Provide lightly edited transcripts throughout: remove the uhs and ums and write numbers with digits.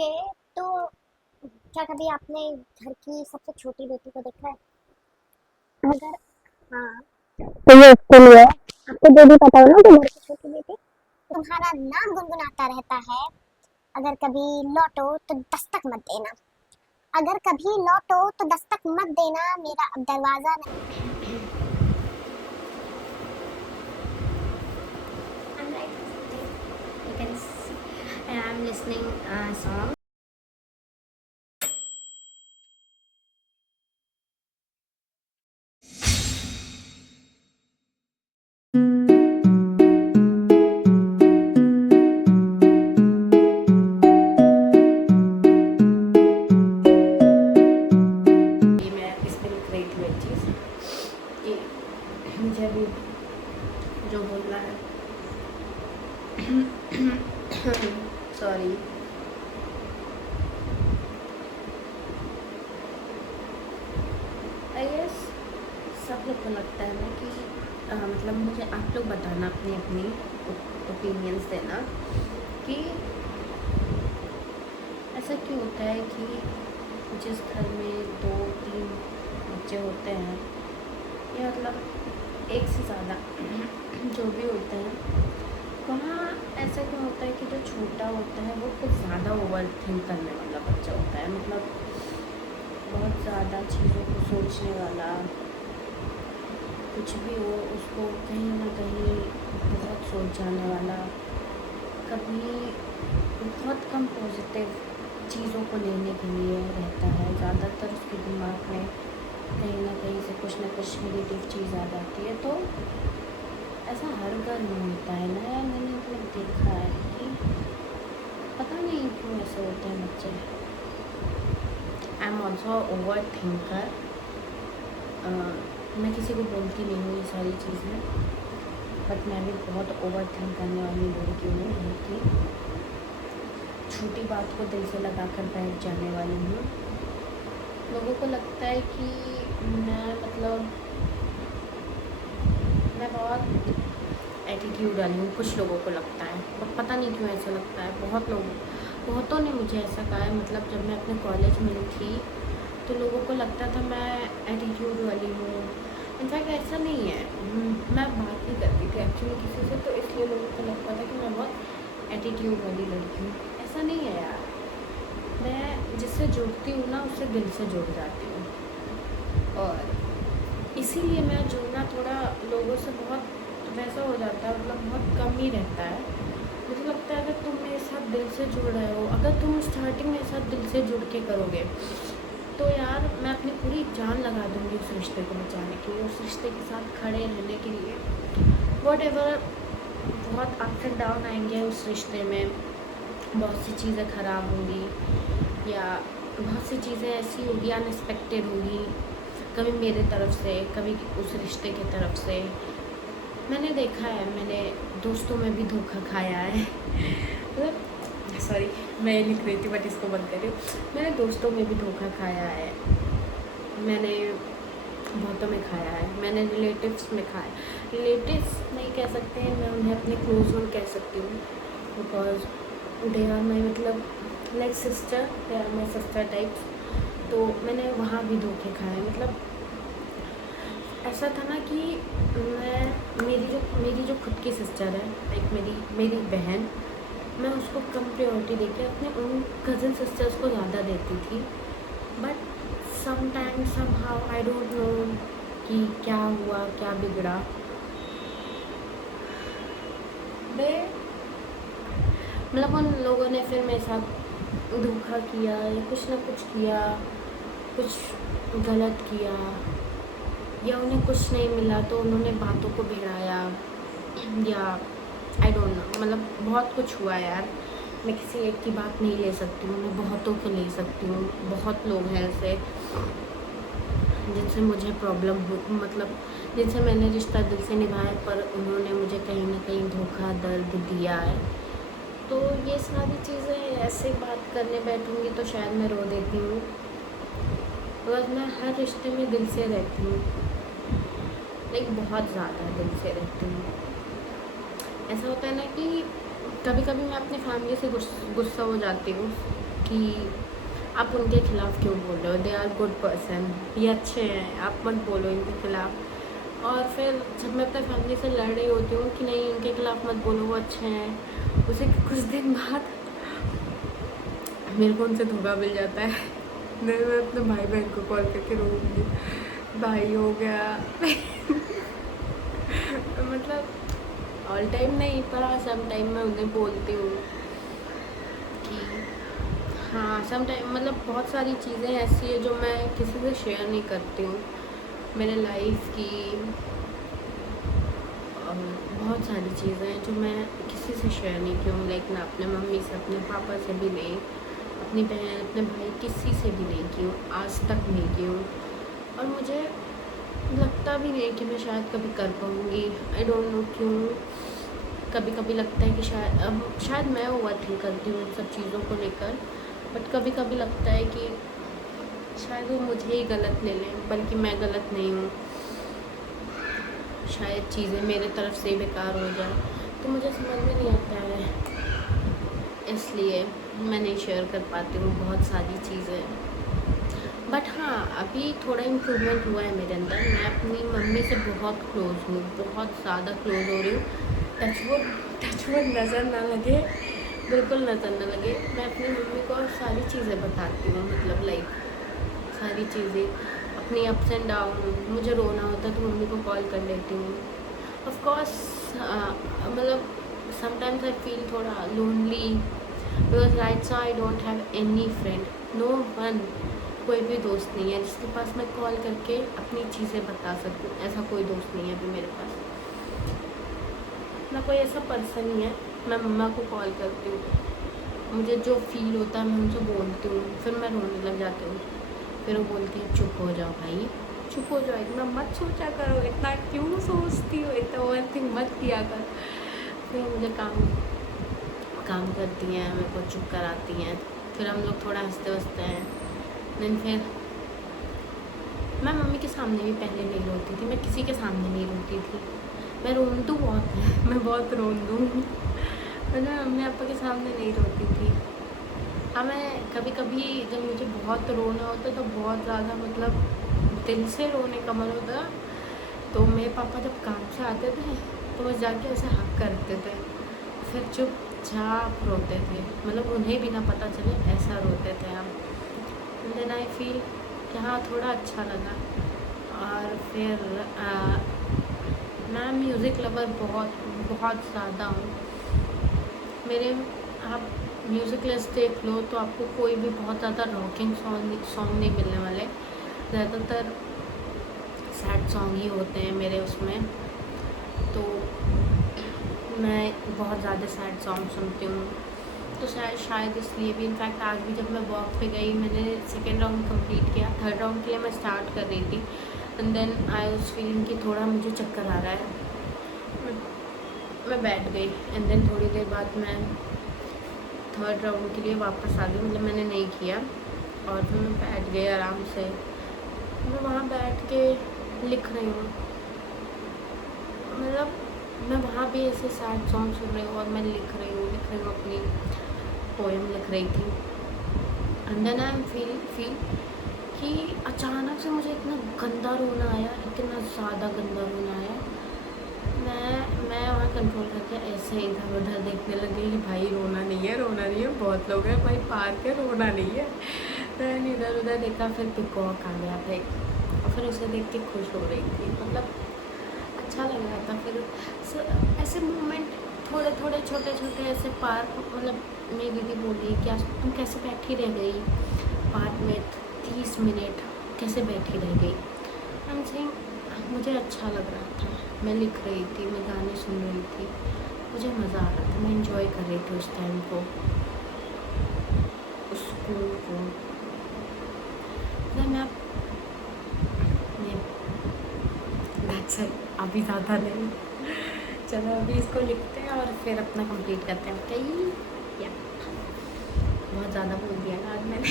Okay. तो क्या कभी आपने घर की सबसे छोटी बेटी को देखा है? अगर हाँ, तो ये उसके लिए है। आपको जो भी पता हो ना कि घर की छोटी बेटी तुम्हारा नाम गुनगुनाता रहता है। अगर कभी लौटो तो दस्तक मत देना। अगर कभी लौटो तो दस्तक मत देना, मेरा अब दरवाजा नहीं। I'm right. You can see. And I'm listening a song. ये मैं इस पे लिख रही थी एक चीज़ कि मुझे अभी जो बोलना है सॉरी। आई गेस सब लोग को लगता है ना कि मतलब मुझे आप लोग बताना अपनी अपनी ओपिनियंस देना कि ऐसा क्यों होता है कि जिस घर में 2-3 बच्चे होते हैं या मतलब एक से ज़्यादा जो भी होते हैं, वहाँ ऐसा क्यों होता है कि जो छोटा होता है वो कुछ ज़्यादा ओवर थिंक करने वाला बच्चा होता है। मतलब बहुत ज़्यादा चीज़ों को सोचने वाला, कुछ भी हो उसको कहीं ना कहीं बहुत सोच जाने वाला, कभी बहुत कम पॉजिटिव चीज़ों को लेने के लिए रहता है। ज़्यादातर उसके दिमाग में कहीं ना कहीं से कुछ ना कुछ नेगेटिव चीज़ आ जाती है। तो ऐसा हर घर में होता है ना यार, मैंने मतलब देखा है कि पता नहीं क्यों ऐसे होते हैं बच्चे। I am also over thinker. मैं किसी को बोलती नहीं हूँ ये सारी चीज़ें, बट मैं भी बहुत ओवर थिंक करने वाली लड़की हूँ। बहुत ही छोटी बात को दिल से लगा कर बैठ जाने वाली हूँ। लोगों को लगता है कि मैं मतलब मैं बहुत एटीट्यूड वाली हूँ, कुछ लोगों को लगता है, बट पता नहीं क्यों ऐसा लगता है। बहुतों ने मुझे ऐसा कहा है। मतलब जब मैं अपने कॉलेज में थी तो लोगों को लगता था मैं एटीट्यूड वाली हूँ। इनफैक्ट ऐसा नहीं है। मैं बात नहीं करती थी एक्चुअली किसी से, तो इसलिए लोगों को लगता था कि मैं बहुत एटीट्यूड वाली लड़की हूँ। ऐसा नहीं है यार, मैं जिससे जुड़ती हूँ ना उससे दिल से जुड़ जाती हूँ, और इसीलिए मैं जुड़ना थोड़ा लोगों से बहुत वैसा हो जाता है, मतलब बहुत कम ही रहता है। मुझे लगता है अगर तुम मेरे साथ दिल से जुड़ रहे हो, अगर तुम स्टार्टिंग मेरे साथ दिल से जुड़ के करोगे तो यार मैं अपनी पूरी जान लगा दूँगी उस रिश्ते को बचाने के लिए, उस रिश्ते के साथ खड़े रहने के लिए। वॉट एवर बहुत अप्स एंड डाउन आएंगे उस रिश्ते में, बहुत सी चीज़ें ख़राब होंगी या बहुत सी चीज़ें ऐसी होगी अनएक्सपेक्टेड होगी, कभी मेरे तरफ से कभी उस रिश्ते की तरफ से। मैंने देखा है, मैंने दोस्तों में भी धोखा खाया है। मतलब सॉरी मैं लिख रही थी बट इसको बंद कर रही हूँ। मैंने दोस्तों में भी धोखा खाया है, मैंने बहुतों में खाया है, मैंने रिलेटिव्स में खाया। रिलेटिव्स नहीं कह सकते हैं, मैं उन्हें अपने क्लोज वन कह सकती हूँ, बिकॉज दे आर माई मतलब like sister, they are my sister types. तो मैंने वहाँ भी धोखे खाए। मतलब ऐसा था ना कि मेरी जो खुद की सिस्टर है, लाइक मेरी बहन, मैं उसको कम प्रायोरिटी देके अपने उन कज़न सिस्टर्स को ज़्यादा देती थी। But sometime somehow I don't know कि क्या हुआ, क्या बिगड़ा। वे मतलब उन लोगों ने फिर मेरे साथ धोखा किया या कुछ ना कुछ किया, कुछ गलत किया, या उन्हें कुछ नहीं मिला तो उन्होंने बातों को भिड़ाया, या आई डोंट नो, मतलब बहुत कुछ हुआ यार। मैं किसी एक की बात नहीं ले सकती हूँ, मैं बहुतों को ले सकती हूँ। बहुत लोग हैं ऐसे जिनसे मुझे प्रॉब्लम हो, मतलब जिनसे मैंने रिश्ता दिल से निभाया पर उन्होंने मुझे कहीं ना कहीं धोखा दर्द दिया है। तो ये सारी चीज़ें ऐसे बात करने बैठूँगी तो शायद मैं रो देती हूँ, बिकॉज मैं हर रिश्ते में दिल से रहती हूँ, लाइक बहुत ज़्यादा दिल से रहती हूँ। ऐसा होता है ना कि कभी कभी मैं अपनी फैमिली से गुस्सा हो जाती हूँ कि आप उनके खिलाफ़ क्यों बोल रहे हो, दे आर गुड पर्सन, ये अच्छे हैं, आप मत बोलो इनके खिलाफ़। और फिर जब मैं अपने फैमिली से लड़ रही होती हूँ कि नहीं इनके खिलाफ़ मत बोलो वो अच्छे हैं, उसे कुछ दिन बाद मेरे को उनसे धोखा मिल जाता है। नहीं, मैं अपने भाई बहन को कॉल करके रोऊंगी, भाई हो गया मतलब ऑल टाइम नहीं, पर हाँ सम टाइम मैं उन्हें बोलती हूँ कि हाँ सम टाइम, मतलब बहुत सारी चीज़ें ऐसी है जो मैं किसी से शेयर नहीं करती हूँ मेरे लाइफ की। बहुत सारी चीज़ें हैं जो मैं किसी से शेयर नहीं की हूँ, लाइक ना अपने मम्मी से, अपने पापा से भी नहीं, अपनी बहन, अपने भाई, किसी से भी नहीं की हूँ, आज तक नहीं की हूँ। और मुझे लगता भी नहीं है कि मैं शायद कभी कर पाऊँगी। आई डोंट नो क्यों, कभी कभी लगता है कि शायद मैं ओवर थिंक करती हूँ इन सब चीज़ों को लेकर, बट कभी कभी लगता है कि शायद वो मुझे ही गलत ले लें, बल्कि मैं गलत नहीं हूँ, शायद चीज़ें मेरे तरफ से बेकार हो जाए। तो मुझे समझ में नहीं आता है, इसलिए मैं नहीं शेयर कर पाती हूँ बहुत सारी चीज़ें। बट हाँ अभी थोड़ा इम्प्रूवमेंट हुआ है मेरे अंदर, मैं अपनी मम्मी से बहुत क्लोज हूँ, बहुत ज़्यादा क्लोज हो रही हूँ। टचवुड नज़र ना लगे, बिल्कुल नज़र ना लगे, मैं अपनी मम्मी को सारी चीज़ें बताती हूँ, मतलब लाइक सारी चीज़ें, अपनी अप्स एंड डाउन, मुझे रोना होता है तो मम्मी को कॉल कर लेती हूँ। ऑफ कोर्स मतलब समटाइम्स आई फील थोड़ा lonely because right now I don't have any friend, no one, कोई भी दोस्त नहीं है जिसके पास मैं कॉल करके अपनी चीज़ें बता सकूँ, ऐसा कोई दोस्त नहीं है अभी मेरे पास, ना कोई ऐसा पर्सन ही है। मैं मम्मा को कॉल करती हूँ, मुझे जो फील होता है मैं उनसे बोलती हूँ, फिर मैं रोने लग जाती हूँ, फिर वो बोलती है चुप हो जाओ भाई, चुप हो जाओ, इतना मत सोचा करो, इतना क्यों सोचती हो, इतना ओवरथिंक मत किया कर। फिर मुझे काम करती हैं, मेरे को चुप कराती हैं, फिर हम लोग थोड़ा हंसते हंसते हैं। देन फिर मैं मम्मी के सामने भी पहले नहीं रोती थी, मैं किसी के सामने नहीं रोती थी, मैं रोंदू बहुत है, मैं बहुत रोंदू हूँ, मैं मम्मी पापा के सामने नहीं रोती थी। हाँ मैं कभी कभी जब मुझे बहुत रोना होता तो बहुत ज़्यादा, मतलब दिल से रोने का मन होता, तो मेरे पापा जब काम से आते थे तो वो जाके ऐसे हक करते थे, फिर चुपचाप रोते थे, मतलब उन्हें भी ना पता चले ऐसा रोते थे हम। देन आई फील कि हाँ थोड़ा अच्छा लगा। और फिर मैं म्यूज़िक लवर बहुत बहुत ज़्यादा हूँ, मेरे आप म्यूज़िक लिस्ट देख लो तो आपको कोई भी बहुत ज़्यादा रॉकिंग सॉन्ग नहीं मिलने वाले, ज़्यादातर सैड सॉन्ग ही होते हैं मेरे उसमें। तो मैं बहुत ज़्यादा सैड सॉन्ग सुनती हूँ, तो शायद इसलिए भी, इनफैक्ट आज भी जब मैं वॉक पे गई, मैंने सेकेंड राउंड कंप्लीट किया, थर्ड राउंड के लिए मैं स्टार्ट कर रही थी, and then I was feeling कि थोड़ा मुझे चक्कर आ रहा है, मैं बैठ गई, एंड देन थोड़ी देर बाद मैं थर्ड राउंड के लिए वापस आ गई, मतलब मैंने नहीं किया, और फिर मैं बैठ गई आराम से, मैं वहाँ बैठ के लिख रही हूँ, मतलब मैं वहाँ भी ऐसे सैड सॉन्ग सुन रही हूँ और मैं लिख रही हूँ अपनी पोएम लिख रही थी। And then I am feel कि अचानक से मुझे इतना गंदा रोना आया, इतना ज़्यादा गंदा रोना आया, मैं वहाँ कंट्रोल करके ऐसे इधर उधर देखने लगी कि भाई रोना नहीं है, बहुत लोग हैं भाई पार्क है, रोना नहीं है। मैंने इधर उधर देखा, फिर पिकॉक आ गया था एक, और फिर उसे देख के खुश हो रही थी, मतलब अच्छा लग रहा था। फिर ऐसे मोमेंट थोड़े थोड़े छोटे छोटे ऐसे पार्क, मतलब मेरी दीदी बोली कि आज तुम कैसे बैठी रह गई पार्क में 30 मिनट, कैसे बैठी रह गई। आई एम सेइंग मुझे अच्छा लग रहा था, मैं लिख रही थी, मैं गाने सुन रही थी, मुझे मज़ा आ रहा था, मैं इंजॉय कर रही थी उस टाइम को, उस स्कूल को। मैं दैट्स इट, अभी ज़्यादा नहीं, चलो अभी इसको लिखते हैं और फिर अपना कंप्लीट करते हैं, ओके। या बहुत ज़्यादा बोल दिया ना आज मैंने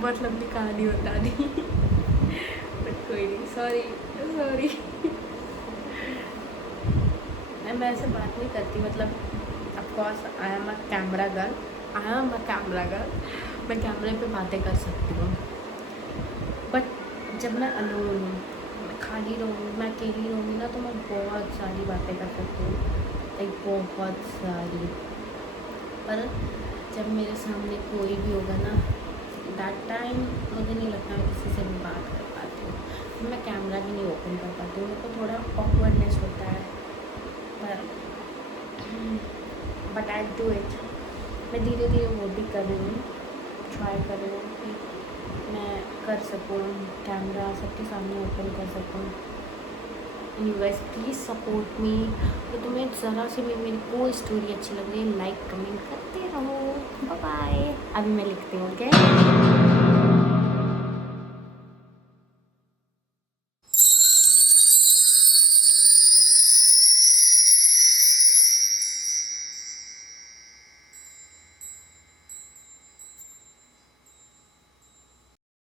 बहुत लंबी कहानी बता दी बट कोई नहीं, सॉरी मैं ऐसे बात नहीं करती, मतलब of course I am a camera girl, I am a camera girl, मैं कैमरे पे बातें कर सकती हूँ, बट जब मैं अलोन हूँ, मैं खाली रहूँगी, मैं अकेली रहूँगी ना, तो मैं बहुत सारी बातें कर सकती हूँ, एक बहुत सारी। पर जब मेरे सामने कोई भी होगा ना, दैट टाइम मुझे नहीं लगता मैं किसी से भी बात कर पाती हूँ, मैं कैमरा भी नहीं ओपन कर पाती हूँ, मेरे को थोड़ा ऑकवर्डनेस होता है, पर बट आई डू इट। मैं धीरे धीरे वो भी कर रही हूँ, ट्राई कर रही हूँ कि मैं कर सकूँ, कैमरा सबके सामने ओपन कर सकूँ। You guys please support me. तो तुम्हें ज़रा सी भी मेरी कोई स्टोरी अच्छी लग रही है, लाइक कमेंट करते रहो। बाय बाय, अभी मैं लिखती हूँ, ओके।